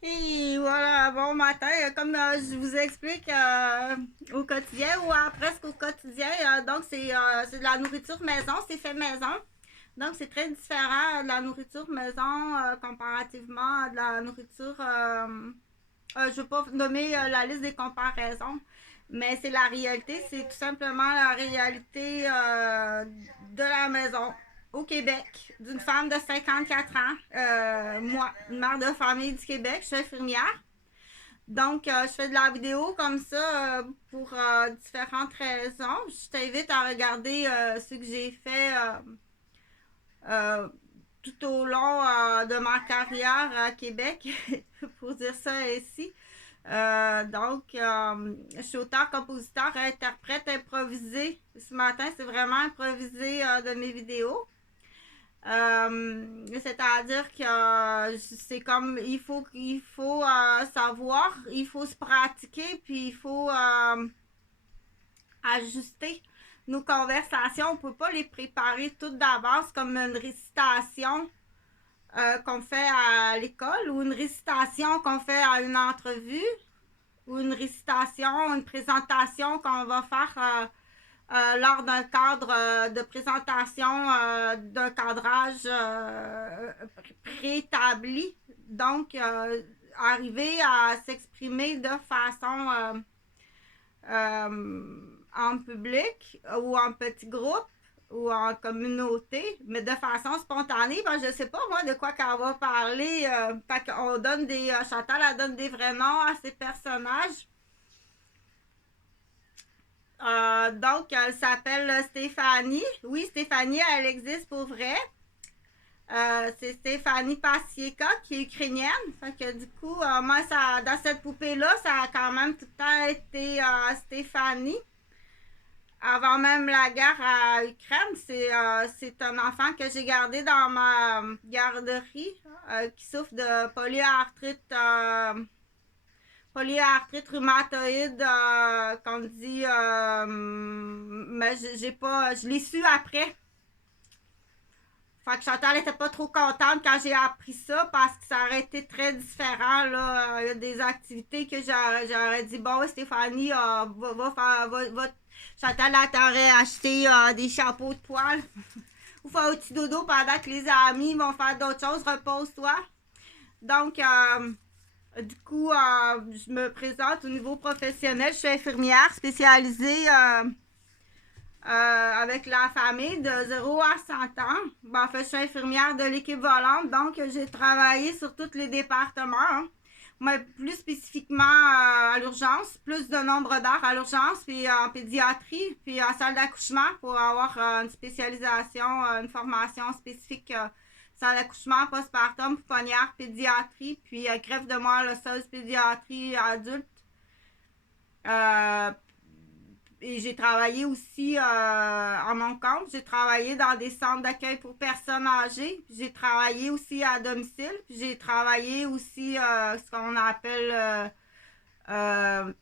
Et voilà, bon matin. Comme je vous explique au quotidien ou presque au quotidien, donc c'est de la nourriture maison, c'est fait maison. Donc c'est très différent de la nourriture maison comparativement à de la nourriture. Je ne veux pas nommer la liste des comparaisons, mais c'est la réalité, c'est tout simplement la réalité de la maison au Québec, d'une femme de 54 ans, moi, une mère de famille du Québec, je suis infirmière. Donc, je fais de la vidéo comme ça pour différentes raisons. Je t'invite à regarder ce que j'ai fait euh, tout au long de ma carrière à Québec, pour dire ça ici. Je suis auteur, compositeur, interprète, improvisé. Ce matin, c'est vraiment improvisé de mes vidéos. C'est-à-dire que c'est comme il faut savoir, il faut se pratiquer, puis il faut ajuster nos conversations. On ne peut pas les préparer toutes d'avance comme une récitation qu'on fait à l'école ou une récitation qu'on fait à une entrevue ou une récitation, une présentation qu'on va faire lors d'un cadre de présentation d'un cadrage préétabli. Donc, arriver à s'exprimer de façon en public ou en petit groupe ou en communauté, mais de façon spontanée. Ben, je sais pas, moi, de quoi qu'elle va parler. Fait qu'on donne des... Chantal, elle donne des vrais noms à ses personnages. Donc, elle s'appelle Stéphanie. Oui, Stéphanie, elle existe pour vrai. C'est Stéphanie Pasieka qui est ukrainienne. Fait que du coup, moi, dans cette poupée-là, ça a quand même tout le temps été Stéphanie. Avant même la guerre à Ukraine, c'est un enfant que j'ai gardé dans ma garderie qui souffre de polyarthrite rhumatoïde, qu'on dit, mais j'ai pas, je l'ai su après. Fait que Chantal était pas trop contente quand j'ai appris ça parce que ça aurait été très différent. Là. Il y a des activités que j'aurais dit, bon, Stéphanie, Chantal, t'aurais acheté des chapeaux de poils ou faire un petit dodo pendant que les amis vont faire d'autres choses, repose-toi. Donc, du coup, je me présente au niveau professionnel. Je suis infirmière spécialisée avec la famille de 0 à 100 ans. Ben, en fait, je suis infirmière de l'équipe volante, donc j'ai travaillé sur tous les départements. Hein. Mais plus spécifiquement à l'urgence, plus de nombre d'heures à l'urgence, puis en pédiatrie, puis en salle d'accouchement pour avoir une spécialisation, une formation spécifique salle d'accouchement, postpartum, pouponnière, pédiatrie, puis greffe de moelle osseuse, pédiatrie adulte. Euh, et j'ai travaillé aussi à mon compte. J'ai travaillé dans des centres d'accueil pour personnes âgées. J'ai travaillé aussi à domicile. J'ai travaillé aussi ce qu'on appelle euh,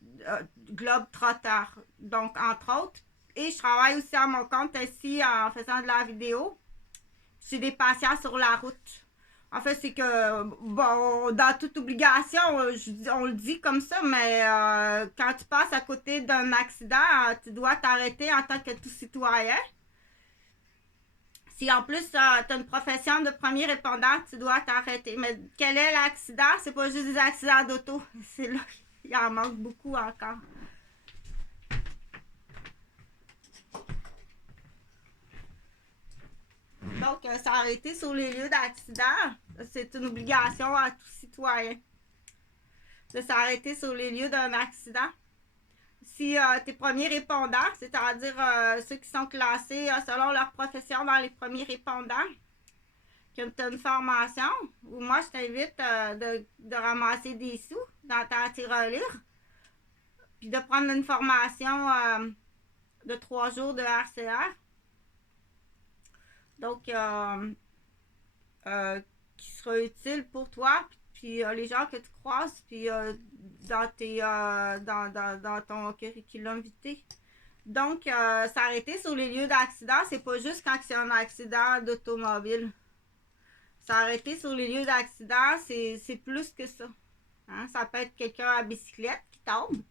globe trotteur. Donc, entre autres. Et je travaille aussi à mon compte ici en faisant de la vidéo. J'ai des patients sur la route. En fait, c'est que, bon, dans toute obligation, on le dit comme ça, mais quand tu passes à côté d'un accident, tu dois t'arrêter en tant que tout citoyen. Si en plus tu as une profession de premier répondant, tu dois t'arrêter. Mais quel est l'accident? C'est pas juste des accidents d'auto. C'est là qu'il en manque beaucoup encore. Donc, s'arrêter sur les lieux d'accident, c'est une obligation à tout citoyen de s'arrêter sur les lieux d'un accident. Si tes premiers répondants, c'est-à-dire ceux qui sont classés selon leur profession dans les premiers répondants, qui ont une formation, ou moi je t'invite de ramasser des sous dans ta tirelire, puis de prendre une formation de 3 jours de RCR. Donc, qui sera utile pour toi, puis les gens que tu croises, puis dans ton curriculum vitae. Donc, s'arrêter sur les lieux d'accident, c'est pas juste quand c'est un accident d'automobile. S'arrêter sur les lieux d'accident, c'est plus que ça. Hein? Ça peut être quelqu'un à bicyclette qui tombe.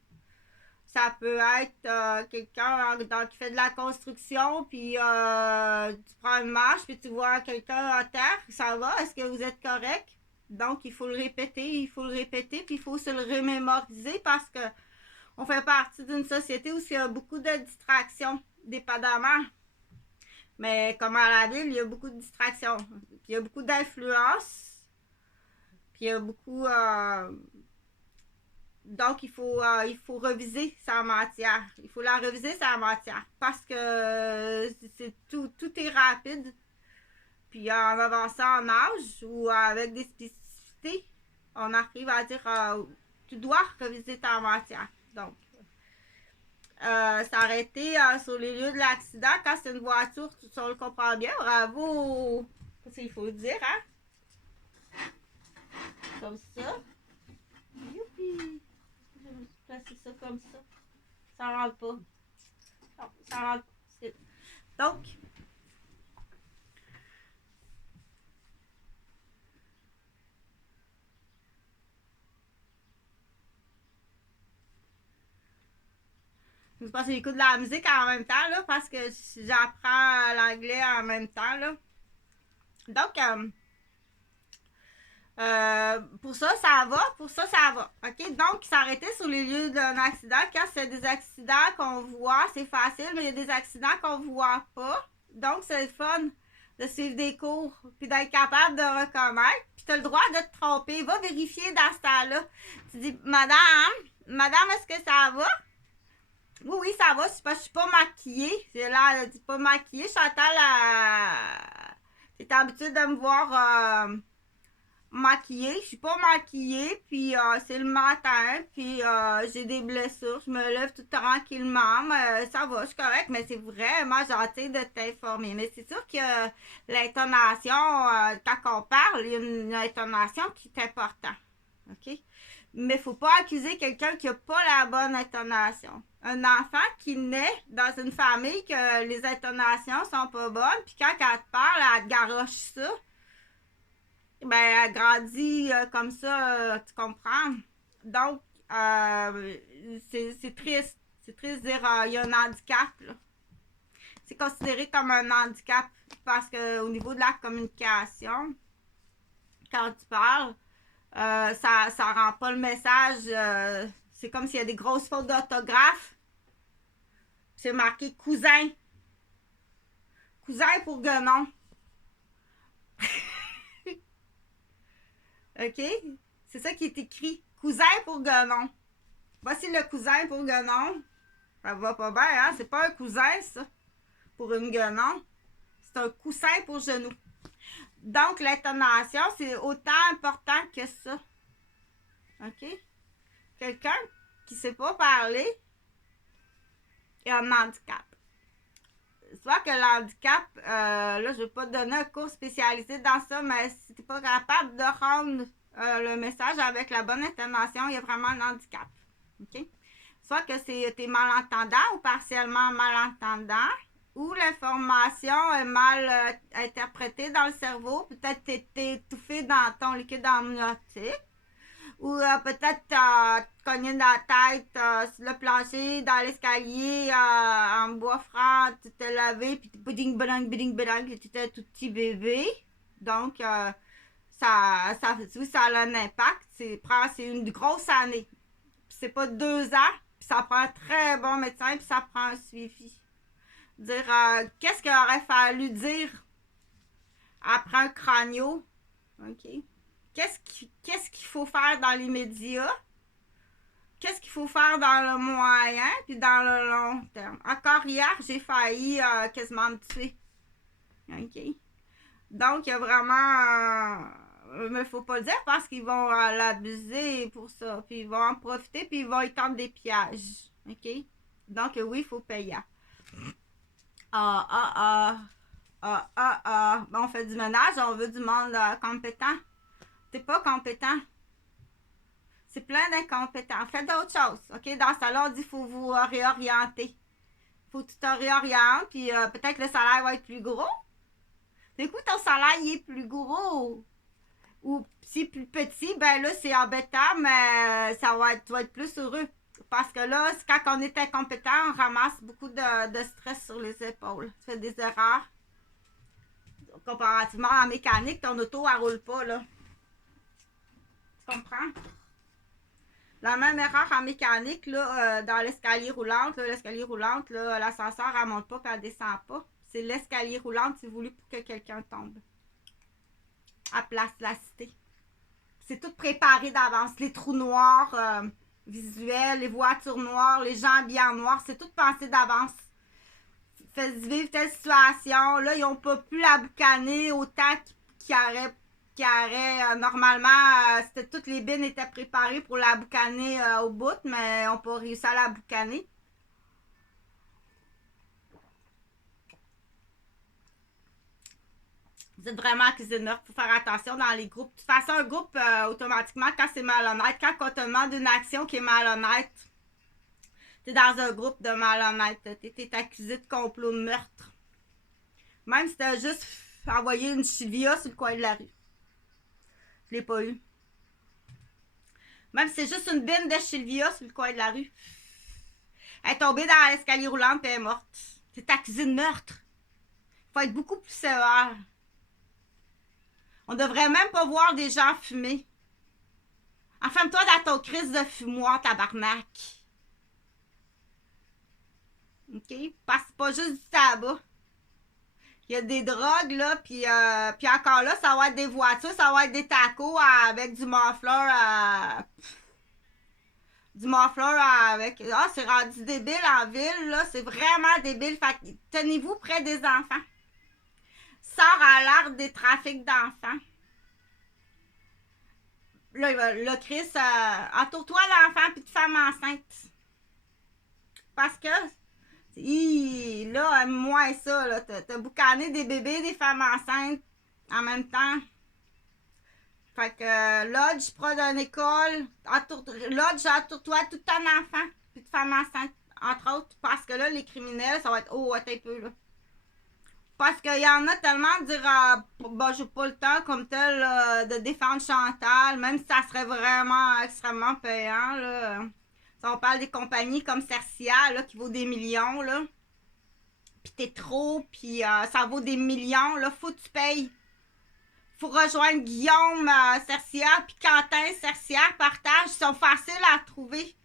Ça peut être quelqu'un qui fait de la construction, puis tu prends une marche, puis tu vois quelqu'un à terre, ça va, est-ce que vous êtes correct? Donc, il faut le répéter, puis il faut se le remémoriser parce que on fait partie d'une société où il y a beaucoup de distractions, dépendamment. Mais comme à la ville, il y a beaucoup de distractions. Puis il y a beaucoup d'influence. Puis il y a beaucoup. Donc, il faut reviser sa matière. Il faut la reviser sa matière. Parce que tout est rapide. Puis en avançant en âge ou avec des spécificités, on arrive à dire tu dois reviser ta matière. Donc, s'arrêter sur les lieux de l'accident quand c'est une voiture, si on le comprend bien, bravo! Parce qu'il faut le dire, hein? Comme ça. Youpi! Je vais placer ça comme ça. Ça rentre pas. Non, ça rentre pas. Donc, je pense que j'écoute de la musique en même temps, là, parce que j'apprends l'anglais en même temps, là. Donc, pour ça, ça va. Pour ça, ça va. OK? Donc, s'arrêter sur les lieux d'un accident. Quand c'est des accidents qu'on voit, c'est facile, mais il y a des accidents qu'on voit pas. Donc, c'est le fun de suivre des cours, puis d'être capable de reconnaître. Puis, tu as le droit de te tromper. Va vérifier dans ce temps-là. Tu dis, madame, est-ce que ça va? Oui, oui, ça va. Je suis pas maquillée. C'est là, je dis pas maquillée. Chantal, t'es habituée de me voir maquillée. Je suis pas maquillée. Puis c'est le matin. Puis j'ai des blessures. Je me lève tout tranquillement. Mais ça va, je suis correcte. Mais c'est vraiment gentil de t'informer. Mais c'est sûr que l'intonation, quand on parle, il y a une intonation qui est importante. OK? Mais il ne faut pas accuser quelqu'un qui n'a pas la bonne intonation. Un enfant qui naît dans une famille que les intonations sont pas bonnes, puis quand elle te parle, elle te garoche ça, ben elle grandit comme ça, tu comprends? Donc, c'est triste. C'est triste de dire il y a un handicap. C'est considéré comme un handicap parce qu'au niveau de la communication, quand tu parles, ça rend pas le message. C'est comme s'il y a des grosses fautes d'orthographe. C'est marqué cousin. Cousin pour Guenon. OK? C'est ça qui est écrit. Cousin pour Guenon. Voici le cousin pour Guenon. Ça va pas bien, hein? C'est pas un cousin, ça. Pour une Guenon. C'est un coussin pour genou. Donc, l'intonation, c'est autant important que ça. OK? Quelqu'un qui ne sait pas parler est un handicap. Soit que l'handicap, là, je ne vais pas te donner un cours spécialisé dans ça, mais si tu n'es pas capable de rendre le message avec la bonne intonation, il y a vraiment un handicap. OK? Soit que t'es malentendant ou partiellement malentendant, ou l'information est mal interprétée dans le cerveau, peut-être que tu es étouffé dans ton liquide amniotique, ou peut-être t'as cogné dans la tête sur le plancher, dans l'escalier, en bois franc, tu t'es lavé, puis biding biding, puis tu étais un tout petit bébé. Donc, oui, ça a un impact. C'est une grosse année. C'est pas 2 ans, puis ça prend un très bon médecin, puis ça prend un suivi. Dire, qu'est-ce qu'il aurait fallu dire après un cranio? OK? Qu'est-ce qu'il faut faire dans les médias? Qu'est-ce qu'il faut faire dans le moyen puis dans le long terme? Encore hier, j'ai failli quasiment me tuer. OK? Donc, il y a vraiment... mais il faut pas le dire parce qu'ils vont l'abuser pour ça. Puis ils vont en profiter puis ils vont y tendre des pièges. OK? Donc, oui, il faut payer. Bon, on fait du ménage, on veut du monde compétent. T'es pas compétent. C'est plein d'incompétents. Faites d'autres choses. OK? Dans ce temps-là, on dit qu'il faut vous réorienter. Il faut que tu te réorientes, puis peut-être le salaire va être plus gros. Du coup, ton salaire, il est plus gros. Ou si plus petit, ben là, c'est embêtant, mais tu vas être plus heureux. Parce que là, quand on est incompétent, on ramasse beaucoup de stress sur les épaules. Tu fais des erreurs. Comparativement en mécanique, ton auto, elle roule pas, là. Tu comprends? La même erreur en mécanique, là, dans l'escalier roulante, l'ascenseur, elle monte pas et elle descend pas. C'est l'escalier roulante, c'est voulu pour que quelqu'un tombe. À place de la cité. C'est tout préparé d'avance. Les trous noirs visuels, les voitures noires, les gens bien noirs, c'est tout pensé d'avance. Fait vivre telle situation. Là, ils n'ont pas pu la boucaner autant qu'ils auraient normalement, toutes les bines étaient préparées pour la boucaner au bout, mais ils n'ont pas réussi à la boucaner. Vous êtes vraiment accusé de meurtre. Il faut faire attention dans les groupes. De toute façon, un groupe, automatiquement, quand c'est malhonnête, quand on te demande une action qui est malhonnête, t'es dans un groupe de malhonnête. T'es accusé de complot de meurtre. Même si t'as juste envoyé une Sylvia sur le coin de la rue. Je l'ai pas eu. Même si c'est juste une bine de Sylvia sur le coin de la rue. Elle est tombée dans l'escalier roulant et elle est morte. T'es accusé de meurtre. Faut être beaucoup plus sévère. On devrait même pas voir des gens fumer. Enferme-toi dans ton crise de fumoir, tabarnak. OK? Parce que c'est pas juste du tabac. Il y a des drogues, là, puis encore là, ça va être des voitures, ça va être des tacos avec du muffler avec... Ah, c'est rendu débile en ville, là, c'est vraiment débile. Fait que tenez-vous près des enfants. Sors à l'art des trafics d'enfants. Là, Chris, entoure-toi d'enfants puis de femmes enceintes. Parce que, là, aime-moi ça, là. T'as boucané des bébés, des femmes enceintes en même temps. Fait que, Lodge, près d'une école, Lodge, entoure-toi tout ton enfant puis de femmes enceintes, entre autres. Parce que là, les criminels, ça va être, oh, attends un peu, là. Parce qu'il y en a tellement de dire, bah, j'ai pas le temps comme tel de défendre Chantal, même si ça serait vraiment extrêmement payant. Là. Si on parle des compagnies comme Cercia, là, qui vaut des millions, là. Puis t'es trop, puis ça vaut des millions, là, faut que tu payes. Faut rejoindre Guillaume Cercia, puis Quentin Cercia, partage, ils sont faciles à trouver.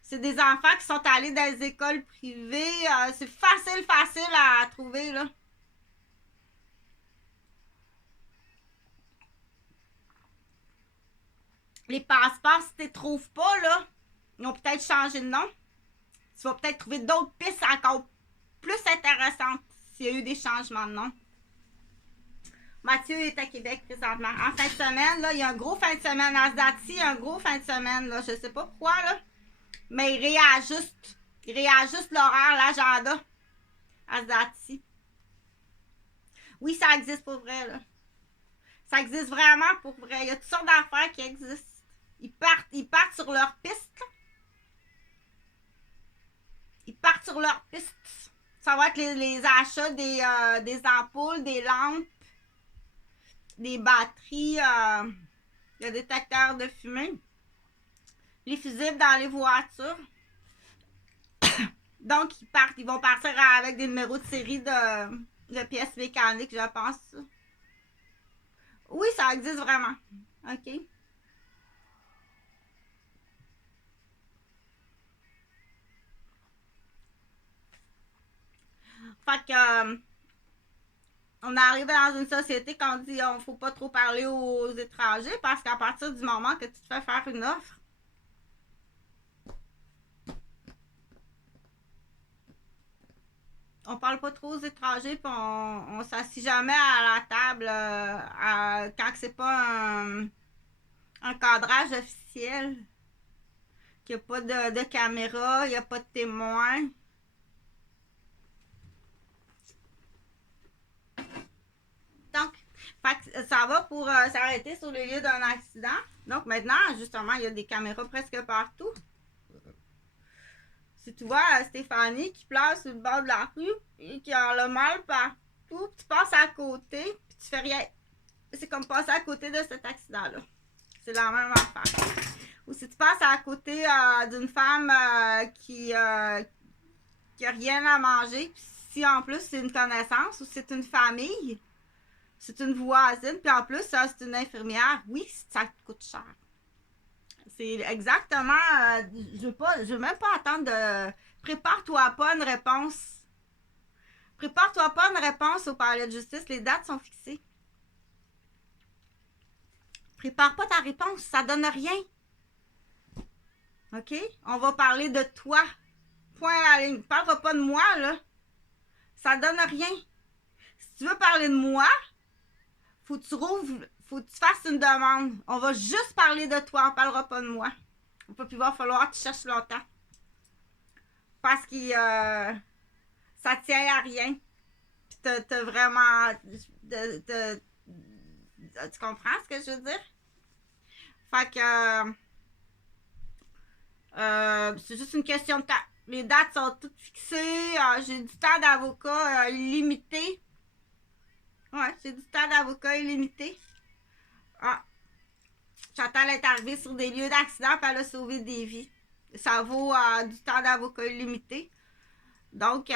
C'est des enfants qui sont allés dans les écoles privées, c'est facile à trouver, là. Les passeports, si tu les trouves pas, là, ils ont peut-être changé de nom. Tu vas peut-être trouver d'autres pistes encore plus intéressantes s'il y a eu des changements de nom. Mathieu est à Québec présentement. En fin de semaine, là, il y a un gros fin de semaine. À Asdati, un gros fin de semaine. Là. Je sais pas pourquoi, là. Mais il réajuste l'horaire, l'agenda. Asdati. Oui, ça existe pour vrai, là. Ça existe vraiment pour vrai. Il y a toutes sortes d'affaires qui existent. Ils partent sur leur piste. Ils partent sur leur piste. Ça va être les achats des ampoules, des lampes, des batteries, le détecteur de fumée, les fusibles dans les voitures. Donc, ils vont partir avec des numéros de série de pièces mécaniques, je pense. Oui, ça existe vraiment. OK? Fait que on est arrivé dans une société qu'on dit on faut pas trop parler aux étrangers parce qu'à partir du moment que tu te fais faire une offre, on parle pas trop aux étrangers puis on s'assit jamais à la table quand c'est pas un cadrage officiel, qu'il n'y a pas de caméra, il n'y a pas de témoins. Donc, ça va pour s'arrêter sur le lieu d'un accident. Donc maintenant, justement, il y a des caméras presque partout. Si tu vois Stéphanie qui pleure sur le bord de la rue et qui a le mal partout, tu passes à côté, puis tu fais rien. c'est comme passer à côté de cet accident-là. C'est la même affaire. Ou si tu passes à côté d'une femme qui a rien à manger, puis si en plus c'est une connaissance ou c'est une famille, c'est une voisine, puis en plus c'est une infirmière, oui, ça te coûte cher. C'est exactement. Je veux même pas attendre de. Prépare-toi pas une réponse. Prépare-toi pas une réponse au palais de justice. Les dates sont fixées. Prépare pas ta réponse. Ça donne rien. OK? On va parler de toi. Point à la ligne. Parlera pas de moi, là. Ça donne rien. Si tu veux parler de moi, faut que tu fasses une demande. On va juste parler de toi. On parlera pas de moi. Puis il va falloir que tu cherches longtemps. Parce que ça tient à rien. Puis t'as vraiment. Tu comprends ce que je veux dire? Fait que. C'est juste une question de temps. Les dates sont toutes fixées. J'ai du temps d'avocat illimité. Ouais, j'ai du temps d'avocat illimité. Ah. Chantal est arrivée sur des lieux d'accident et elle a sauvé des vies. Ça vaut du temps d'avocat illimité. Donc, fait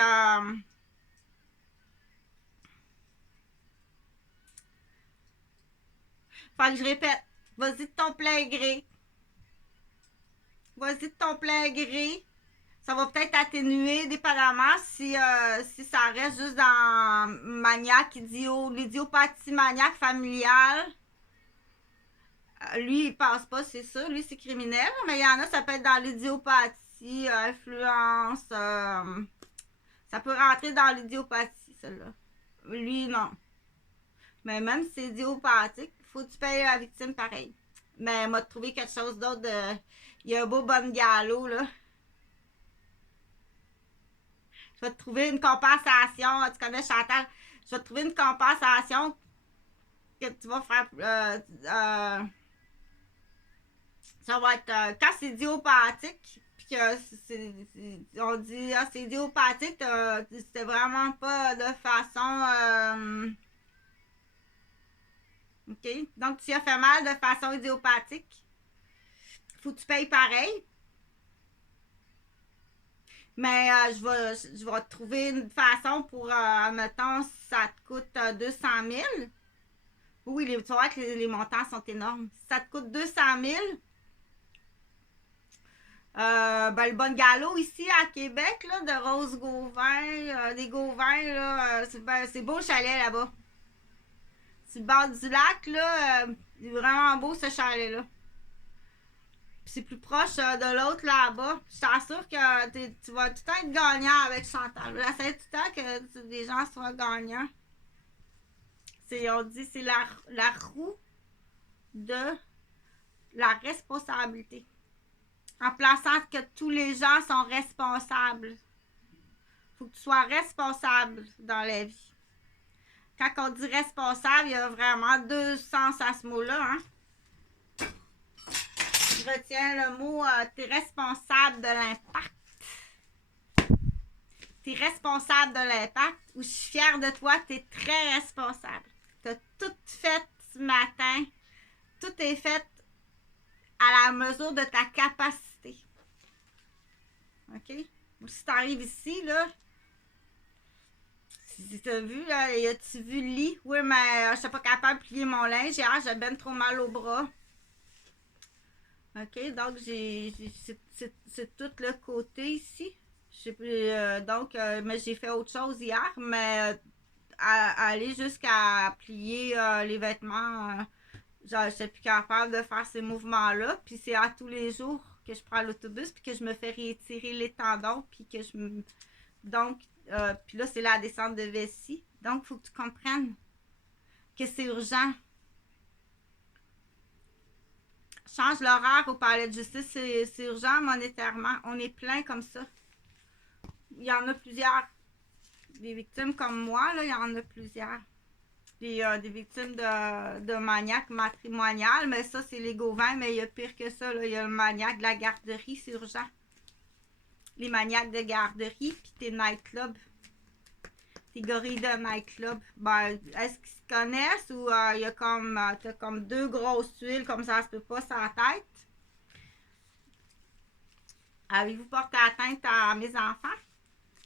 que je répète, vas-y de ton plein gré. Vas-y de ton plein gré. Ça va peut-être atténuer dépendamment si ça reste juste dans maniaque, l'idiopathie maniaque familiale. Lui, il passe pas, c'est ça. Lui, c'est criminel. Mais il y en a, ça peut être dans l'idiopathie, influence. Ça peut rentrer dans l'idiopathie, celle-là. Lui, non. Mais même si c'est idiopathique, il faut que tu payes la victime pareil. Mais m'a trouvé quelque chose d'autre. Il y a un beau bon galop, là. Je vais te trouver une compensation. Tu connais Chantal? Je vais te trouver une compensation que tu vas faire. Ça va être quand c'est idiopathique, puis que on dit c'est idiopathique, c'est vraiment pas de façon. OK? Donc, tu as fait mal de façon idiopathique. Faut que tu payes pareil. Mais je vais te trouver une façon pour, mettons, ça te coûte 200 000. Oui, tu vas voir que les montants sont énormes. Si ça te coûte 200 000, le bon galop ici à Québec, là, de Rose Gauvin, des Gauvins, là, c'est beau le chalet là-bas. Sur le bord du lac, là, c'est vraiment beau ce chalet-là. Puis c'est plus proche de l'autre là-bas. Je t'assure que tu vas tout le temps être gagnant avec Chantal. J'essaie tout le temps que les gens soient gagnants. On dit c'est la roue de la responsabilité. En plaçant que tous les gens sont responsables. Il faut que tu sois responsable dans la vie. Quand on dit responsable, il y a vraiment deux sens à ce mot-là. Hein? Je retiens le mot, tu es responsable de l'impact. Tu es responsable de l'impact ou je suis fière de toi, tu es très responsable. Tu as tout fait ce matin. Tout est fait à la mesure de ta capacité. OK? Si tu arrives ici, là, si tu as vu, là, as-tu vu le lit? Oui, mais je suis pas capable de plier mon linge. Hier, j'ai ben trop mal au bras. OK, donc c'est tout le côté ici. Mais j'ai fait autre chose hier, mais aller jusqu'à plier les vêtements, je suis plus capable de faire ces mouvements-là. Puis c'est à tous les jours que je prends l'autobus, puis que je me fais réétirer les tendons, puis que je me... Donc, puis là, c'est la descente de vessie. Donc, il faut que tu comprennes que c'est urgent. Change l'horaire au palais de justice, c'est urgent monétairement. On est plein comme ça. Il y en a plusieurs. Des victimes comme moi, là, il y en a plusieurs. Des victimes de maniaques matrimoniales, mais ça, c'est les Gauvins, mais il y a pire que ça. Là. Il y a le maniaque de la garderie, c'est urgent. Les maniaques de garderie, puis tes nightclubs. catégorie de nightclub. Ben, est-ce qu'ils se connaissent ou il y a comme, t'as comme deux grosses tuiles, comme ça se peut pas sur la tête? Avez-vous porté atteinte à mes enfants?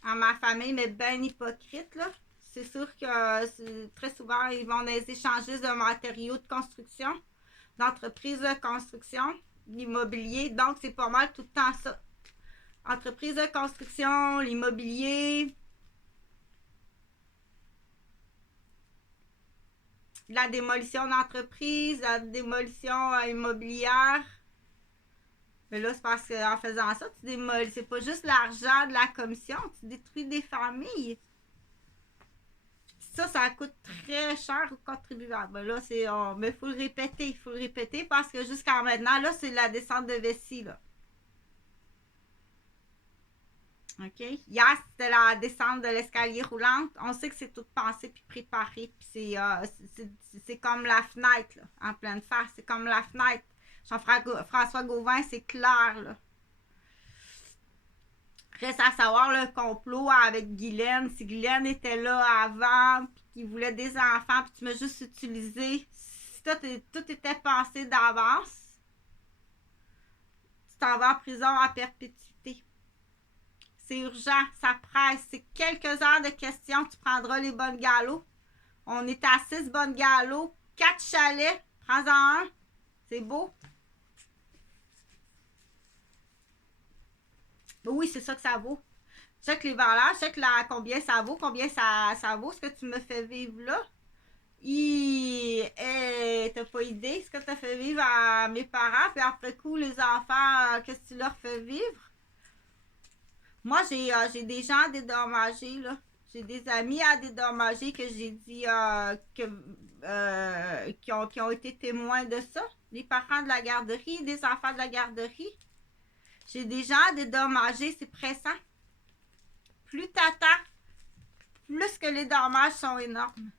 À ma famille, mais bien hypocrite, là? C'est sûr que très souvent, ils vont dans les échangistes de matériaux de construction, d'entreprises de construction, l'immobilier. Donc, c'est pas mal tout le temps ça. Entreprise de construction, l'immobilier, la démolition d'entreprise, la démolition immobilière. Mais là, c'est parce qu'en faisant ça, tu démolis. C'est pas juste l'argent de la commission, tu détruis des familles. Ça coûte très cher aux contribuables. Ben là, c'est. Mais il faut le répéter. Il faut le répéter parce que jusqu'à maintenant, là, c'est la descente de vessie, là. OK? Hier, c'était la descente de l'escalier roulante. On sait que c'est tout pensé puis préparé. Puis c'est comme la fenêtre, là, en pleine face. C'est comme la fenêtre. Jean-François Gauvin, c'est clair, là. Reste à savoir le complot avec Guylaine. Si Guylaine était là avant, puis qu'il voulait des enfants, puis tu m'as juste utilisé. Si tout était pensé d'avance, tu t'en vas en prison à perpétuité. C'est urgent, ça presse. C'est quelques heures de questions, tu prendras les bonnes galops. On est à 6 bonnes galops, 4 chalets, prends-en un. C'est beau. Oui, c'est ça que ça vaut. Check les valeurs, check combien ça vaut ce que tu me fais vivre là. T'as pas idée ce que tu as fait vivre à mes parents, puis après coup, les enfants, qu'est-ce que tu leur fais vivre? Moi, j'ai des gens dédommagés, là. J'ai des amis à dédommager que j'ai dit qui ont été témoins de ça. Les parents de la garderie, des enfants de la garderie. J'ai des gens à dédommager, c'est pressant. Plus t'attends, plus que les dommages sont énormes.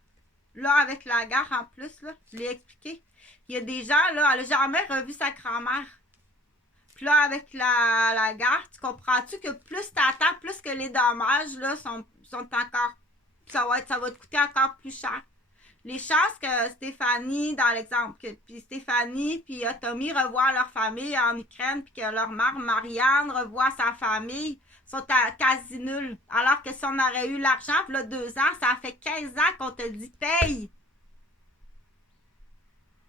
Là, avec la gare en plus, là, je l'ai expliqué. Il y a des gens, là, elle n'a jamais revu sa grand-mère. Puis là, avec la gare, tu comprends-tu que plus t'attends, plus que les dommages, là, sont encore... Ça va te coûter encore plus cher. Les chances que Stéphanie, dans l'exemple, puis Stéphanie puis Tommy revoient leur famille en Ukraine, puis que leur mère, Marianne, revoit sa famille, sont à quasi nulles. Alors que si on aurait eu l'argent, puis là, 2 ans, ça fait 15 ans qu'on te dit paye.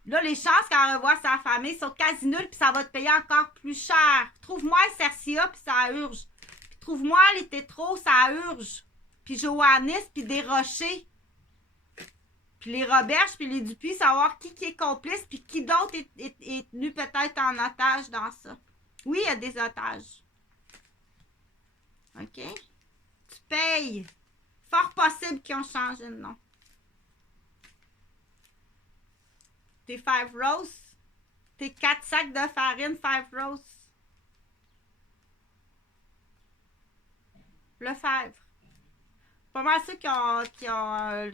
Là, les chances qu'elle revoie sa famille sont quasi nulles, puis ça va te payer encore plus cher. Trouve-moi Cercia, puis ça urge. Puis trouve-moi les Tétros, ça urge. Puis Joannis, puis Desrochers. Puis les Roberges, puis les Dupuis, savoir qui est complice, puis qui d'autre est tenu peut-être en otage dans ça. Oui, il y a des otages. OK? Tu payes. Fort possible qu'ils ont changé de nom. Tes 5 Rose. Tes 4 sacs de farine 5 Rose. Lefebvre. Pas mal ceux qui ont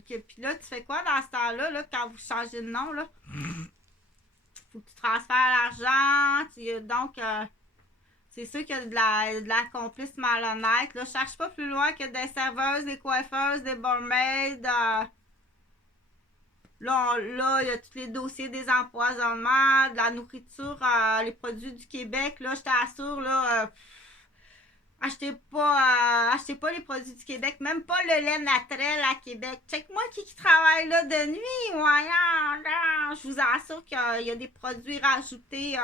puis là, tu fais quoi dans ce temps-là, là, quand vous changez de nom, là? Faut que tu transfères l'argent. Donc, c'est sûr qu'il y a de la complice malhonnête. Là, je cherche pas plus loin que des serveuses, des coiffeuses, des barmaids. Là, il y a tous les dossiers des empoisonnements, de la nourriture, les produits du Québec. Là, je t'assure, là... Achetez pas les produits du Québec, même pas le lait naturel à Québec. Check-moi qui travaille là de nuit. Ouais, je vous assure qu'il y a des produits rajoutés.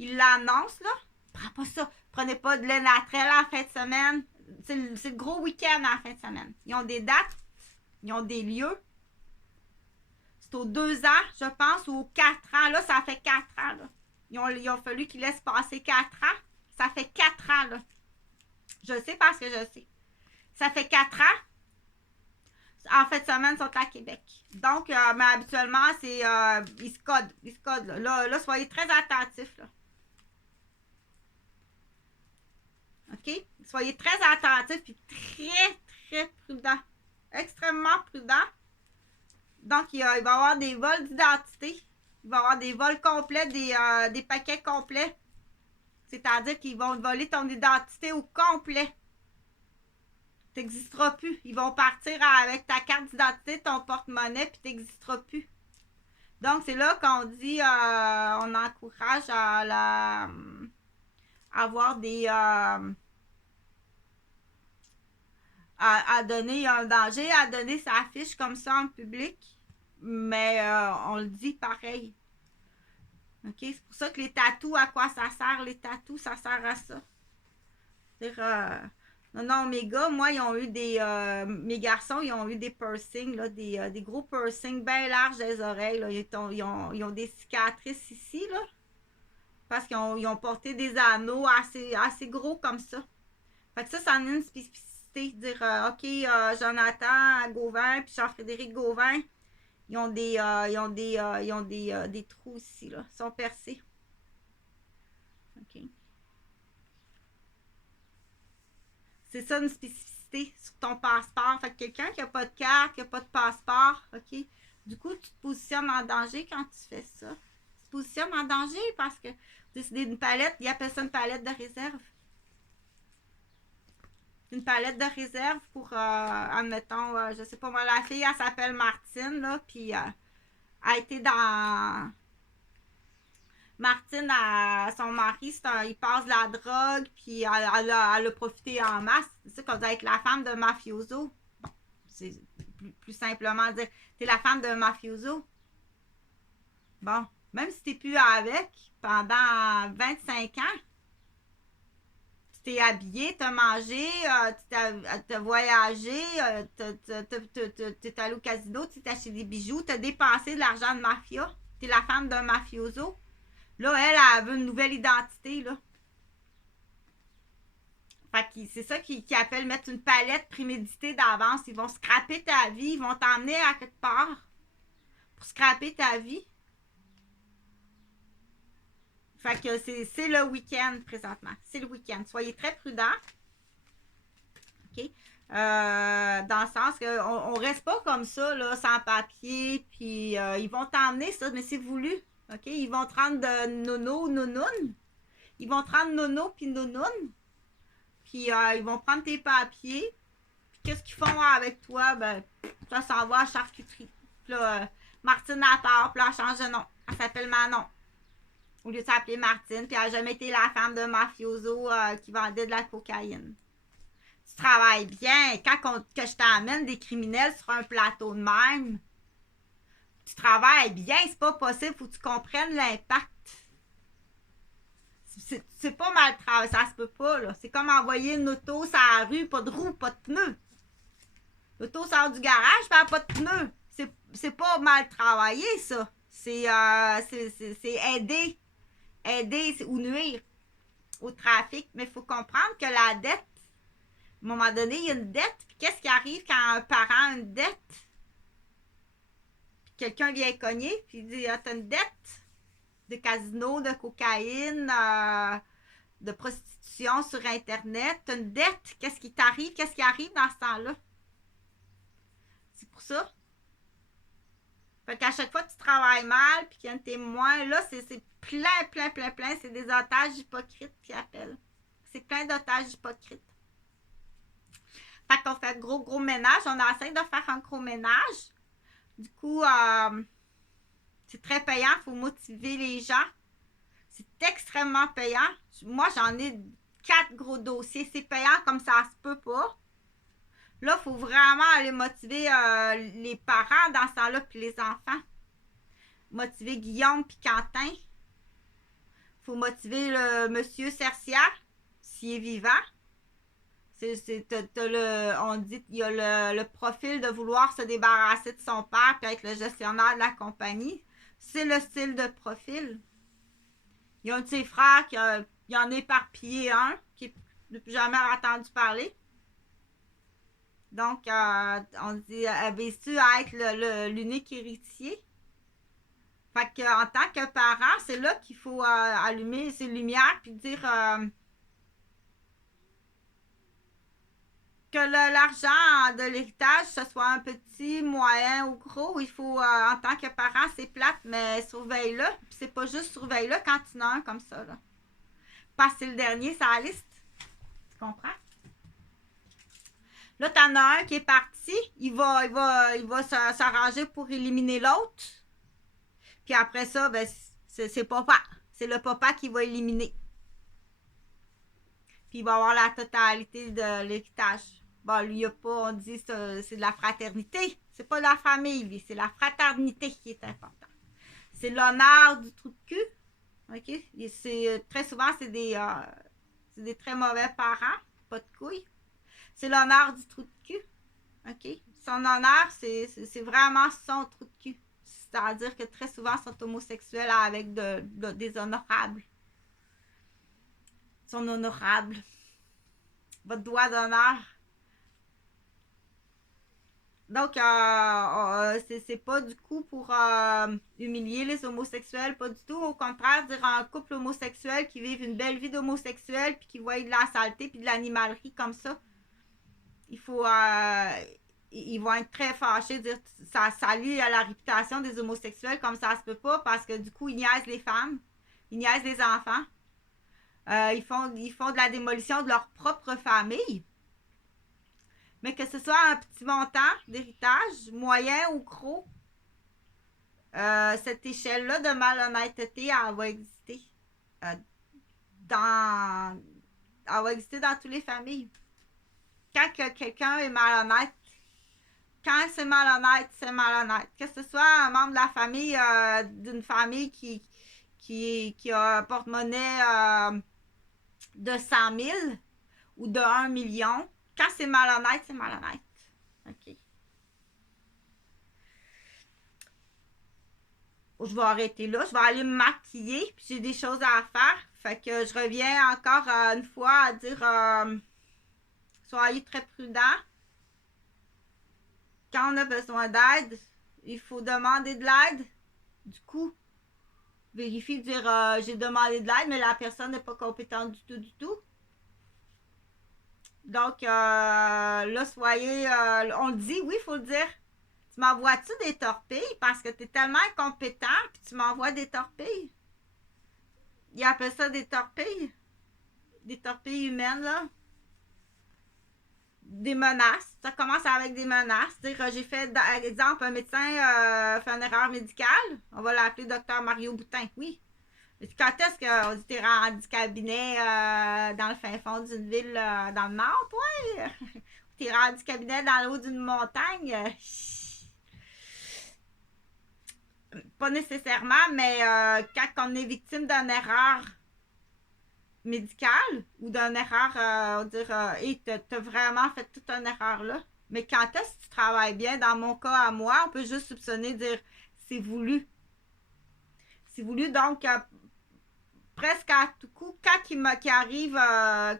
Ils l'annoncent, là. Prends pas ça. Prenez pas de lait naturel en fin de semaine. C'est le gros week-end en fin de semaine. Ils ont des dates, ils ont des lieux. C'est aux 2 ans, je pense, ou aux 4 ans. Là, ça fait 4 ans. Là. Il a fallu qu'ils laissent passer 4 ans. Ça fait 4 ans, là. Je sais parce que je sais. Ça fait 4 ans. En fin de semaine, ils sont à Québec. Donc, mais habituellement, c'est... ils se codent. Ils se codent, là. Là, soyez très attentifs, là. OK? Soyez très attentifs puis très, très prudents. Extrêmement prudents. Donc, il va y avoir des vols d'identité. Il va y avoir des vols complets, des paquets complets. C'est-à-dire qu'ils vont voler ton identité au complet. T'existeras plus. Ils vont partir avec ta carte d'identité, ton porte-monnaie, puis t'existeras plus. Donc, c'est là qu'on dit, on encourage à avoir des... à donner un danger, à donner sa fiche comme ça en public. Mais on le dit pareil. OK? C'est pour ça que les tatous, à quoi ça sert? Les tatous, ça sert à ça. C'est-à-dire, non, mes gars, moi, ils ont eu des... mes garçons, ils ont eu des piercings, là, des gros piercings bien larges des oreilles. Là. Ils ont des cicatrices ici, là. Parce qu'ils ont porté des anneaux assez gros comme ça. Fait que ça en est une spécificité. Dire, OK, Jonathan Gauvin puis Jean-Frédéric Gauvin, ils ont des trous ici, là. Ils sont percés. OK. C'est ça une spécificité sur ton passeport. Fait que quelqu'un qui n'a pas de carte, qui n'a pas de passeport, OK, du coup, tu te positionnes en danger quand tu fais ça. Tu te positionnes en danger parce que c'est une palette, il appelle ça une palette de réserve. Une palette de réserve pour, admettons, je sais pas moi, la fille, elle s'appelle Martine, là, puis a été dans... Martine, son mari, il passe de la drogue, puis elle a profité en masse. C'est ça qu'on dit avec la femme de mafioso. Bon, c'est plus simplement dire, t'es la femme de mafioso. Bon, même si t'es plus avec pendant 25 ans, tu t'es habillé, t'as mangé, t'as voyagé, t'es allé au casino, tu t'es acheté des bijoux, t'as dépensé de l'argent de mafia. T'es la femme d'un mafioso. Là, elle veut une nouvelle identité, là. Fait que c'est ça qu'ils appellent mettre une palette préméditée d'avance. Ils vont scraper ta vie, ils vont t'emmener à quelque part pour scraper ta vie. Fait que c'est le week-end présentement. C'est le week-end. Soyez très prudents. OK? Dans le sens qu'on ne reste pas comme ça, là, sans papier, puis ils vont t'emmener ça, mais c'est voulu. OK? Ils vont te rendre de nono, nounoun. Ils vont te rendre nono puis nounoun. Puis ils vont prendre tes papiers. Puis qu'est-ce qu'ils font avec toi? Ben, ça s'en va à charcuterie. Puis là, Martine à part, puis là, elle change de nom. Elle s'appelle Manon. Au lieu de s'appeler Martine, puis elle n'a jamais été la femme de mafioso qui vendait de la cocaïne. Tu travailles bien. Que je t'amène des criminels sur un plateau de même, tu travailles bien, c'est pas possible, faut que tu comprennes l'impact. C'est pas mal travaillé, ça se peut pas, là. C'est comme envoyer une auto sur la rue, pas de roue, pas de pneus. L'auto sort du garage, puis elle n'a pas de pneus. C'est pas mal travaillé, ça. C'est aider ou nuire au trafic. Mais il faut comprendre que la dette, à un moment donné, il y a une dette. Puis qu'est-ce qui arrive quand un parent a une dette? Puis quelqu'un vient cogner, puis il dit, t'as une dette de casino, de cocaïne, de prostitution sur Internet. T'as une dette. Qu'est-ce qui t'arrive? Qu'est-ce qui arrive dans ce temps-là? C'est pour ça. Fait qu'à chaque fois que tu travailles mal, puis qu'il y a un témoin, là, c'est plein. C'est des otages hypocrites qui appellent. C'est plein d'otages hypocrites. Fait qu'on fait gros ménage. On essaie de faire un gros ménage. Du coup, c'est très payant. Il faut motiver les gens. C'est extrêmement payant. Moi, j'en ai 4 gros dossiers. C'est payant comme ça se peut pas. Là, il faut vraiment aller motiver les parents dans ce temps-là, puis les enfants. Motiver Guillaume puis Quentin. Il faut motiver le monsieur Cercia, s'il est vivant. On dit qu'il y a le profil de vouloir se débarrasser de son père puis être le gestionnaire de la compagnie. C'est le style de profil. Il y a un de ses frères il en a éparpillé un qui n'a plus jamais entendu parler. Donc, on dit, avais-tu à être l'unique héritier? Fait qu'en tant que parent, c'est là qu'il faut allumer ses lumières puis dire que l'argent de l'héritage, ce soit un petit, moyen ou gros. Il faut, en tant que parent, c'est plate, mais surveille-le. Puis c'est pas juste surveille-le quand tu en as un comme ça, là. Parce que c'est le dernier sur la liste. Tu comprends? Là, t'en as un qui est parti, il va s'arranger pour éliminer l'autre. Puis après ça, ben, c'est papa. C'est le papa qui va éliminer. Puis il va avoir la totalité de l'héritage. Bon, lui, il n'y a pas, on dit c'est de la fraternité. C'est pas de la famille, lui. C'est la fraternité qui est importante. C'est l'honneur du trou de cul. OK? Et très souvent, c'est des très mauvais parents. Pas de couilles. C'est l'honneur du trou de cul. OK? Son honneur, c'est vraiment son trou de cul. C'est-à-dire que très souvent, ils sont homosexuels avec des honorables. Ils sont honorables. Votre doigt d'honneur. Donc, c'est pas du coup pour humilier les homosexuels, pas du tout. Au contraire, dire un couple homosexuel qui vivent une belle vie d'homosexuel puis qui voient de la saleté puis de l'animalerie comme ça, il faut... ils vont être très fâchés, dire ça salit à la réputation des homosexuels comme ça se peut pas parce que du coup, ils niaisent les femmes, ils niaisent les enfants. Ils font de la démolition de leur propre famille. Mais que ce soit un petit montant d'héritage, moyen ou gros, cette échelle-là de malhonnêteté, elle va exister. Elle va exister dans toutes les familles. Quand quelqu'un est malhonnête, quand c'est malhonnête, c'est malhonnête. Que ce soit un membre de la famille, d'une famille qui a un porte-monnaie de 100 000 ou de 1 million, quand c'est malhonnête, c'est malhonnête. OK. Je vais arrêter là. Je vais aller me maquiller. Puis j'ai des choses à faire. Fait que je reviens encore une fois à dire soyez très prudents. Quand on a besoin d'aide, il faut demander de l'aide. Du coup, vérifie de dire j'ai demandé de l'aide, mais la personne n'est pas compétente du tout, du tout. Donc, là, soyez... on le dit, oui, il faut le dire. Tu m'envoies-tu des torpilles parce que tu es tellement incompétent puis tu m'envoies des torpilles? Ils appellent ça des torpilles. Des torpilles humaines, là. Des menaces. Ça commence avec des menaces. Dire, j'ai fait, par exemple, un médecin fait une erreur médicale. On va l'appeler docteur Mario Boutin. Oui. Quand est-ce que tu es rendu du cabinet dans le fin fond d'une ville dans le nord, toi? Tu es rendu du cabinet dans le haut d'une montagne? Pas nécessairement, mais quand on est victime d'une erreur médicale ou d'une erreur, on va dire, hey, t'as vraiment fait toute une erreur là. Mais quand est-ce que tu travailles bien, dans mon cas à moi, on peut juste soupçonner, dire c'est voulu. C'est voulu, donc presque à tout coup, quand il arrive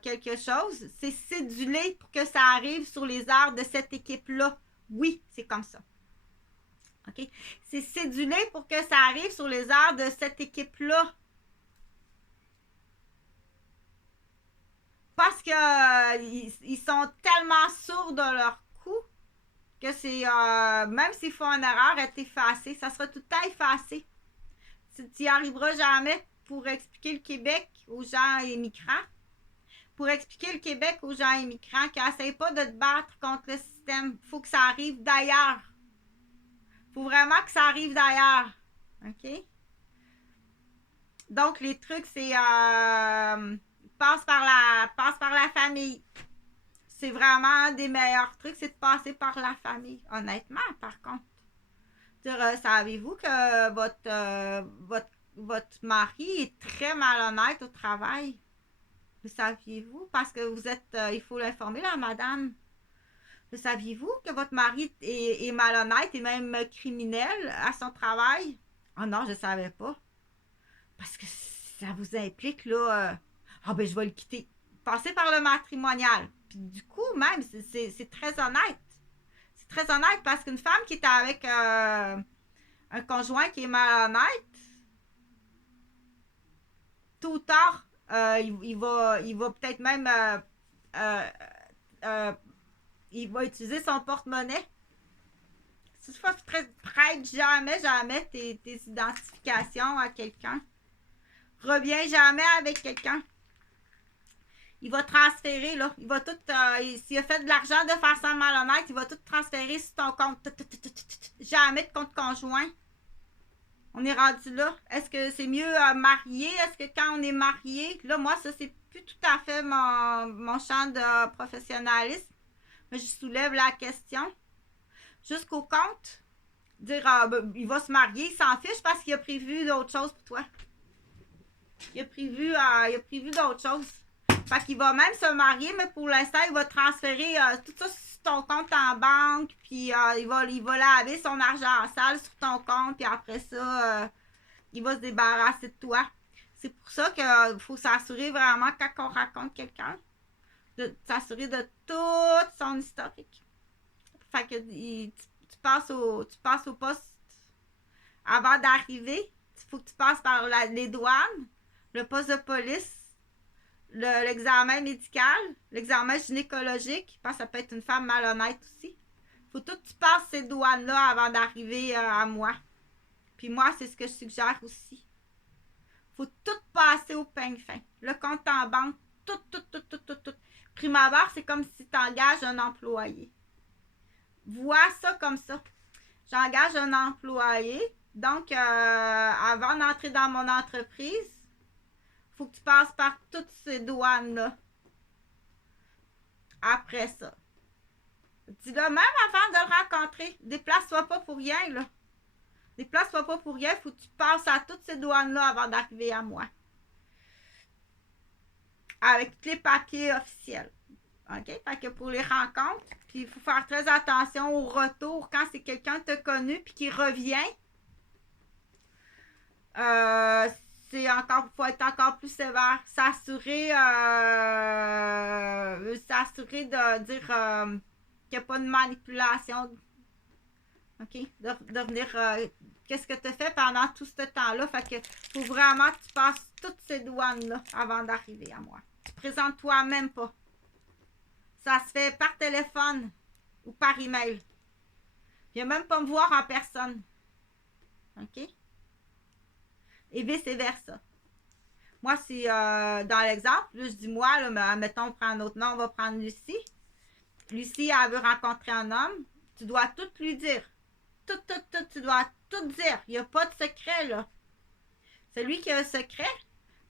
quelque chose, c'est cédulé pour que ça arrive sur les heures de cette équipe-là. Oui, c'est comme ça. OK? C'est cédulé pour que ça arrive sur les heures de cette équipe-là. Parce que ils sont tellement sourds de leur coup que c'est même s'ils font une erreur, elle est effacée. Ça sera tout le temps effacé. Tu n'y arriveras jamais pour expliquer le Québec aux gens immigrants. Pour expliquer le Québec aux gens immigrants qui n'essayent pas de te battre contre le système. Il faut que ça arrive d'ailleurs. Il faut vraiment que ça arrive d'ailleurs. OK? Donc, les trucs, c'est passe par la famille. C'est vraiment un des meilleurs trucs, c'est de passer par la famille. Honnêtement, par contre. Savez-vous que votre mari est très malhonnête au travail? Le saviez-vous? Parce que vous êtes, il faut l'informer, la madame. Le saviez-vous que votre mari est malhonnête et même criminel à son travail? Oh non, je ne savais pas. Parce que ça vous implique, là, ben je vais le quitter. Passez par le matrimonial. Puis du coup, même, c'est très honnête. C'est très honnête parce qu'une femme qui est avec un conjoint qui est malhonnête, tôt ou tard, il va peut-être même il va utiliser son porte-monnaie. Toutefois, prête jamais tes identifications à quelqu'un. Reviens jamais avec quelqu'un. il va transférer, là. Il va tout, s'il a fait de l'argent de façon malhonnête, il va tout transférer sur ton compte. Jamais de compte conjoint. On est rendu là. Est-ce que c'est mieux marié? Est-ce que quand on est marié, là, moi, ça, c'est plus tout à fait mon champ de professionnalisme. Mais je soulève la question. Jusqu'au compte, dire, il va se marier, il s'en fiche parce qu'il a prévu d'autres choses pour toi. Il a prévu d'autres choses. Fait qu'il va même se marier, mais pour l'instant, il va transférer tout ça sur ton compte en banque, puis il va laver son argent sale sur ton compte, puis après ça, il va se débarrasser de toi. C'est pour ça qu'il faut s'assurer vraiment, quand on raconte quelqu'un, de s'assurer de tout son historique. Fait que tu passes au poste avant d'arriver. Il faut que tu passes par les douanes, le poste de police, l'examen médical, l'examen gynécologique, parce que ça peut être une femme malhonnête aussi. Faut tout que tu passes ces douanes-là avant d'arriver à moi. Puis moi, c'est ce que je suggère aussi. Faut tout passer au peigne fin. Le compte en banque, tout. Prime abord, c'est comme si tu engages un employé. Vois ça comme ça. J'engage un employé. Donc, avant d'entrer dans mon entreprise, il faut que tu passes par toutes ces douanes-là. Après ça. Dis-le même avant de le rencontrer. Déplace-toi pas pour rien, là. Déplace-toi pas pour rien. Il faut que tu passes à toutes ces douanes-là avant d'arriver à moi. Avec tous les papiers officiels. OK? Fait que pour les rencontres, puis il faut faire très attention au retour quand c'est quelqu'un que tu as connu puis qui revient. Faut être encore plus sévère. S'assurer de dire qu'il n'y a pas de manipulation. OK? De venir. Qu'est-ce que tu as fait pendant tout ce temps-là? Fait que faut vraiment que tu passes toutes ces douanes-là avant d'arriver à moi. Tu présentes toi-même pas. Ça se fait par téléphone ou par email. Viens même pas me voir en personne. OK? Et vice-versa. Moi, c'est dans l'exemple, là, je dis moi, là, mettons, on prend un autre nom, on va prendre Lucie. Lucie, elle veut rencontrer un homme. Tu dois tout lui dire. Tout, tu dois tout dire. Il n'y a pas de secret, là. Celui qui a un secret,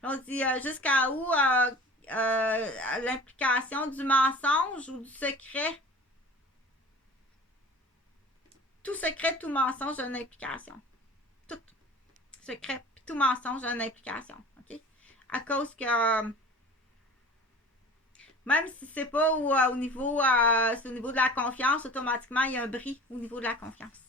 on dit jusqu'à où l'implication du mensonge ou du secret. Tout secret, tout mensonge a une implication. Tout secret, tout mensonge a une implication. OK? À cause que même si c'est pas au niveau c'est au niveau de la confiance, automatiquement, il y a un bris au niveau de la confiance.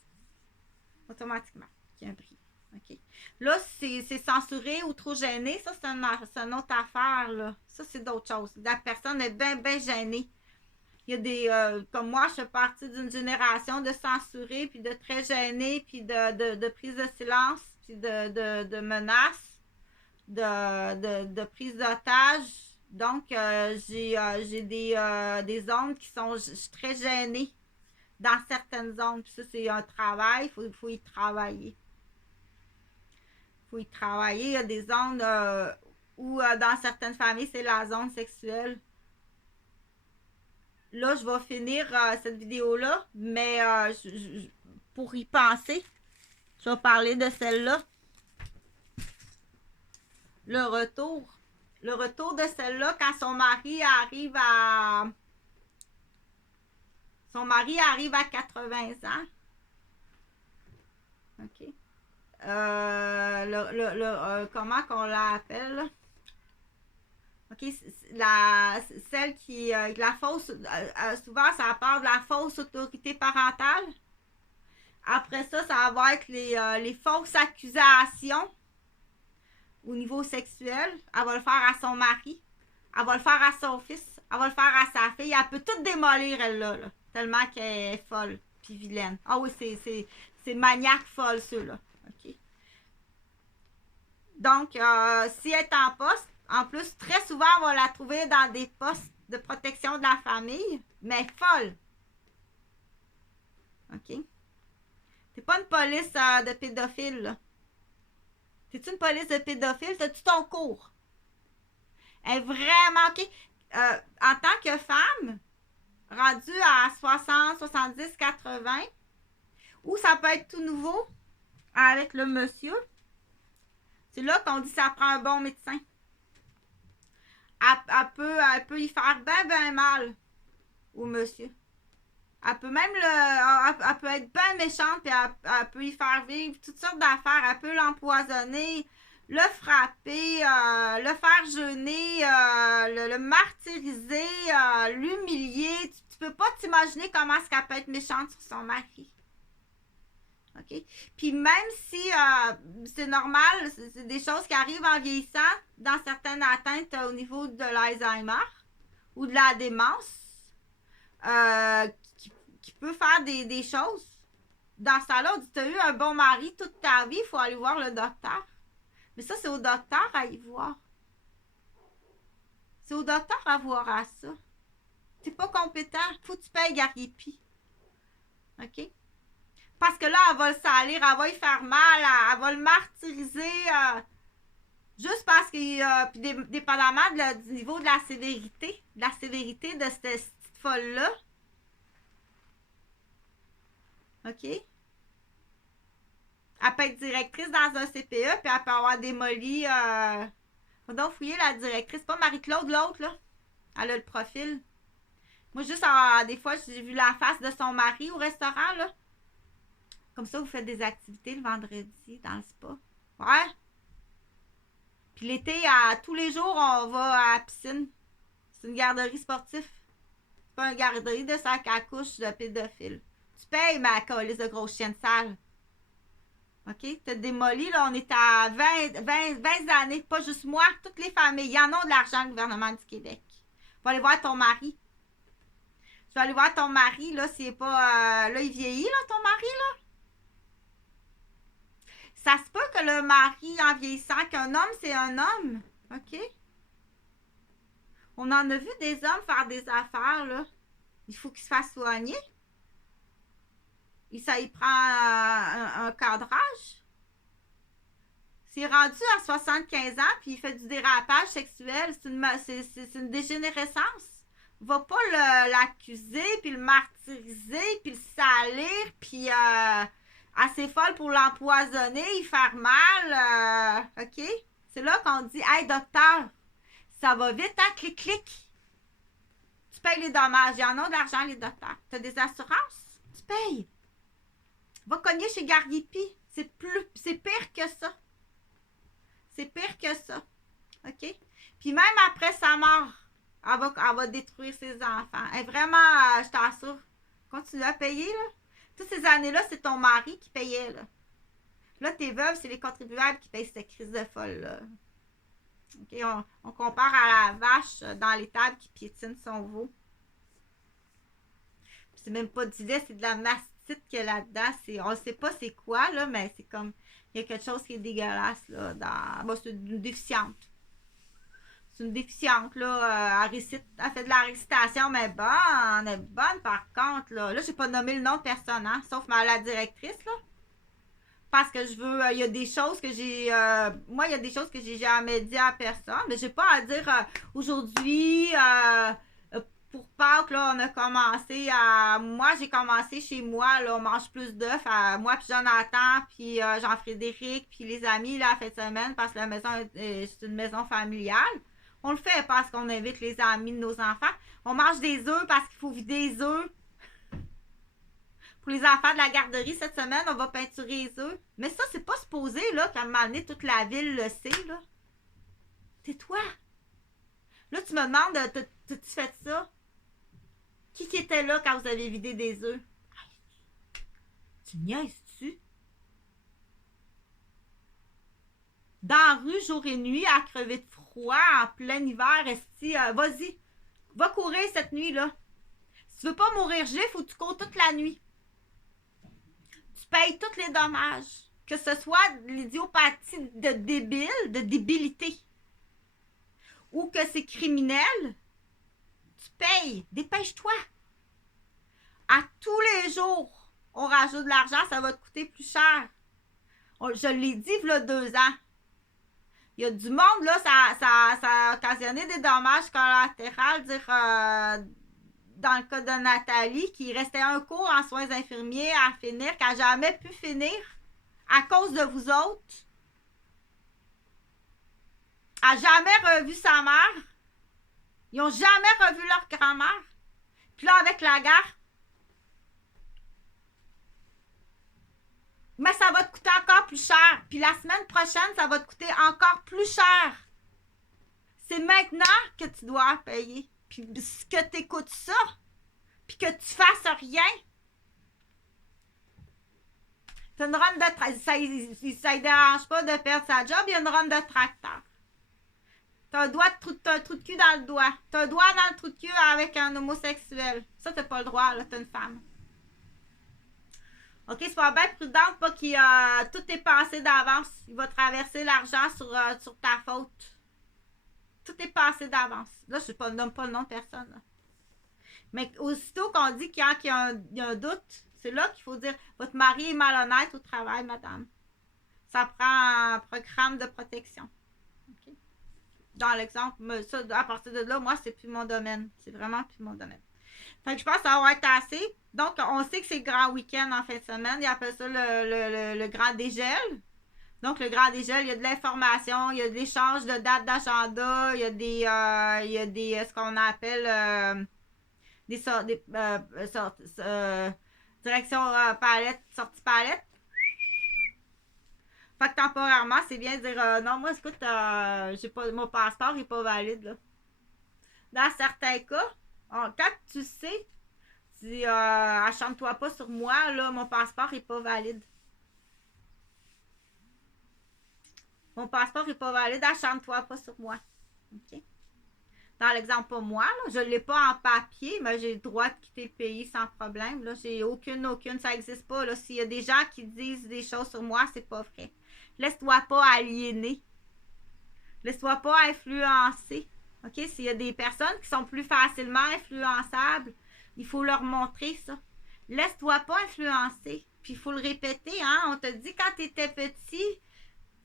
Automatiquement, il y a un bris. OK? Là, c'est censuré ou trop gêné, ça, c'est une autre affaire, là. Ça, c'est d'autres choses. La personne est bien, bien gênée. Il y a des... comme moi, je fais partie d'une génération de censurés, puis de très gênés, puis de prise de silence, puis de menaces, de prise d'otage. Donc, j'ai des zones qui sont très gênées dans certaines zones. Puis ça, c'est un travail, il faut y travailler. Il faut y travailler. Il y a des zones où, dans certaines familles, c'est la zone sexuelle. Là, je vais finir cette vidéo-là, mais pour y penser, je vais parler de celle-là. Le retour. Le retour de celle-là, quand son mari arrive à... Son mari arrive à 80 ans. OK. Comment qu'on l'appelle? OK, celle qui... la fausse... souvent, ça parle de la fausse autorité parentale. Après ça, ça va être les fausses accusations au niveau sexuel. Elle va le faire à son mari. Elle va le faire à son fils. Elle va le faire à sa fille. Elle peut tout démolir, elle-là. Là, tellement qu'elle est folle puis vilaine. Ah oui, c'est maniaque folle, ceux-là. OK. Donc, si elle est en poste, en plus, très souvent, on va la trouver dans des postes de protection de la famille, mais folle. OK? T'es pas une police de pédophile, là. T'es-tu une police de pédophile? T'as-tu ton cours? Elle est vraiment, OK? en tant que femme, rendue à 60, 70, 80, ou ça peut être tout nouveau avec le monsieur, c'est là qu'on dit que ça prend un bon médecin. Elle peut y faire ben mal au monsieur. Elle peut même elle peut être bien méchante et elle peut y faire vivre toutes sortes d'affaires. Elle peut l'empoisonner, le frapper, le faire jeûner, le martyriser, l'humilier. Tu peux pas t'imaginer comment est-ce qu'elle peut être méchante sur son mari. OK? Puis même si c'est normal, c'est des choses qui arrivent en vieillissant dans certaines atteintes au niveau de l'Alzheimer ou de la démence, qui peut faire des choses. Dans ça là, on dit, tu as eu un bon mari toute ta vie, il faut aller voir le docteur. Mais ça, c'est au docteur à y voir. C'est au docteur à voir à ça. T'es pas compétent, faut que tu payes Garipi. OK? Parce que là, elle va le salir, elle va y faire mal, elle va le martyriser, juste parce que, puis dépendamment du niveau de la sévérité de cette folle-là. OK? Elle peut être directrice dans un CPE, puis elle peut avoir démoli. Faut donc fouiller la directrice. Pas Marie-Claude, l'autre, là. Elle a le profil. Moi, juste, des fois, j'ai vu la face de son mari au restaurant, là. Comme ça, vous faites des activités le vendredi dans le spa. Ouais. Puis l'été, tous les jours, on va à la piscine. C'est une garderie sportive. C'est pas une garderie de sac à couche de pédophile. Tu payes ma colisse de grosse chienne sale. OK? T'as démoli, là, on est à 20 années, pas juste moi, toutes les familles. Il y en a de l'argent, le gouvernement du Québec. Va aller voir ton mari. Tu vas aller voir ton mari, là, s'il est pas... là, il vieillit, là, ton mari, là. Ça se peut que le mari, en vieillissant, qu'un homme, c'est un homme. OK? On en a vu des hommes faire des affaires, là. Il faut qu'il se fasse soigner. Et ça, il prend un cadrage. S'il est rendu à 75 ans puis il fait du dérapage sexuel, c'est une dégénérescence. Va pas l'accuser, puis le martyriser, puis le salir, puis assez folle pour l'empoisonner, y faire mal. OK? C'est là qu'on dit, hey docteur, ça va vite, hein? Clic, clic. Tu payes les dommages. Il y en a de l'argent, les docteurs. Tu as des assurances? Tu payes. Va cogner chez Garipi. C'est pire que ça. C'est pire que ça. OK? Puis même après sa mort, elle va détruire ses enfants. Elle est vraiment, je t'assure, continue à payer, là. Toutes ces années-là, c'est ton mari qui payait, là. Là, tes veuves, c'est les contribuables qui payent cette crise de folle, là. OK? On compare à la vache dans l'étable qui piétine son veau. C'est même pas du lait, c'est de la mastite qu'il y a là-dedans. On ne sait pas c'est quoi, là, mais c'est comme... Il y a quelque chose qui est dégueulasse, là. Bon, c'est une déficiente. C'est une déficiente, là. Elle fait de la récitation, mais bonne. Elle est bonne, par contre, là. Là, j'ai pas nommé le nom de personne, hein, sauf la directrice, là. Parce que je veux... Il y a des choses que j'ai... moi, il y a des choses que j'ai jamais dit à personne. Mais j'ai pas à dire aujourd'hui... pour Pâques, là, on a commencé à... Moi, j'ai commencé chez moi, là, on mange plus d'œufs. Moi, puis Jonathan, puis Jean-Frédéric, puis les amis, là, à fin de semaine, parce que la maison, c'est une maison familiale. On le fait parce qu'on invite les amis de nos enfants. On mange des œufs parce qu'il faut vider les œufs. Pour les enfants de la garderie, cette semaine, on va peinturer les œufs. Mais ça, c'est pas supposé, là, qu'à un moment donné, toute la ville le sait, là. Tais-toi. Là, tu me demandes, t'as-tu fait ça? Qui était là quand vous avez vidé des œufs? Tu niaises-tu? Dans la rue, jour et nuit, à crever de froid, en plein hiver, esti, vas-y, va courir cette nuit-là. Si tu veux pas mourir gif, faut que tu cours toute la nuit. Tu payes tous les dommages. Que ce soit de l'idiopathie de débile, de débilité, ou que c'est criminel, tu payes. Dépêche-toi. À tous les jours, on rajoute de l'argent, ça va te coûter plus cher. Je l'ai dit, il y a 2 ans. Il y a du monde, là, ça a occasionné des dommages collatéraux, dans le cas de Nathalie, qui restait un cours en soins infirmiers à finir, qui n'a jamais pu finir à cause de vous autres. Elle n'a jamais revu sa mère. Ils n'ont jamais revu leur grand-mère. Puis là, avec la guerre, mais ça va te coûter encore plus cher. Puis la semaine prochaine, ça va te coûter encore plus cher. C'est maintenant que tu dois payer. Puis que tu écoutes ça, puis que tu fasses rien. Tu as une run de tracteur. Ça ne dérange pas de perdre sa job, il y a une run de tracteur. Tu as un trou de cul dans le doigt. Tu as un doigt dans le trou de cul avec un homosexuel. Ça, tu n'as pas le droit, là, tu es une femme. OK, sois bien prudente, pas qu'il tout est passé d'avance. Il va traverser l'argent sur ta faute. Tout est passé d'avance. Là, je ne nomme pas le nom de personne. Là. Mais aussitôt qu'on dit qu'il y a un doute, c'est là qu'il faut dire votre mari est malhonnête au travail, madame. Ça prend un programme de protection. Okay? Dans l'exemple, ça, à partir de là, moi, c'est plus mon domaine. C'est vraiment plus mon domaine. Fait que je pense que ça va être assez. Donc, on sait que c'est le grand week-end en fin de semaine. Ils appellent ça le grand dégel. Donc, le grand dégel, il y a de l'information, il y a de l'échange de dates d'agenda, il y a des ce qu'on appelle direction palette, sortie palette. Fait que temporairement, c'est bien de dire non, moi, écoute, j'ai pas, mon passeport n'est pas valide. Là. Dans certains cas, quand tu sais, tu dis acharne-toi pas sur moi, là, mon passeport n'est pas valide. Mon passeport n'est pas valide, acharne-toi pas sur moi. OK? Dans l'exemple, pas moi, là, je ne l'ai pas en papier, mais j'ai le droit de quitter le pays sans problème. Là, j'ai aucune, ça n'existe pas. Là. S'il y a des gens qui disent des choses sur moi, c'est pas vrai. Laisse-toi pas aliéner. Laisse-toi pas influencer. OK? S'il y a des personnes qui sont plus facilement influençables, il faut leur montrer ça. Laisse-toi pas influencer. Puis il faut le répéter, hein? On te dit quand tu étais petit,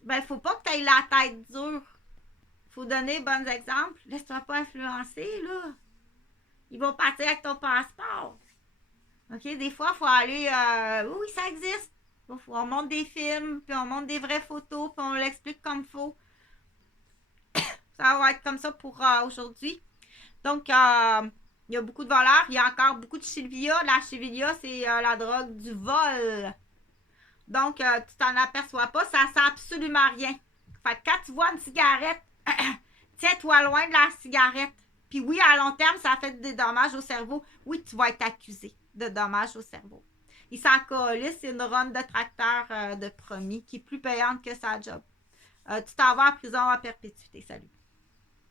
ben, faut pas que tu aies la tête dure. Faut donner de bons exemples. Laisse-toi pas influencer, là. Ils vont partir avec ton passeport. OK? Des fois, il faut aller... oui, ça existe. On montre des films, puis on montre des vraies photos, puis on l'explique comme il faut. Ça va être comme ça pour aujourd'hui. Donc, il y a beaucoup de voleurs. Il y a encore beaucoup de chivia. La chivia, c'est la drogue du vol. Donc, tu t'en aperçois pas. Ça sert absolument rien. Fait que quand tu vois une cigarette, tiens-toi loin de la cigarette. Puis oui, à long terme, ça fait des dommages au cerveau. Oui, tu vas être accusé de dommages au cerveau. Il s'en calisse, c'est une run de tracteur de promis qui est plus payante que sa job. Tu t'en vas en prison à perpétuité. Salut.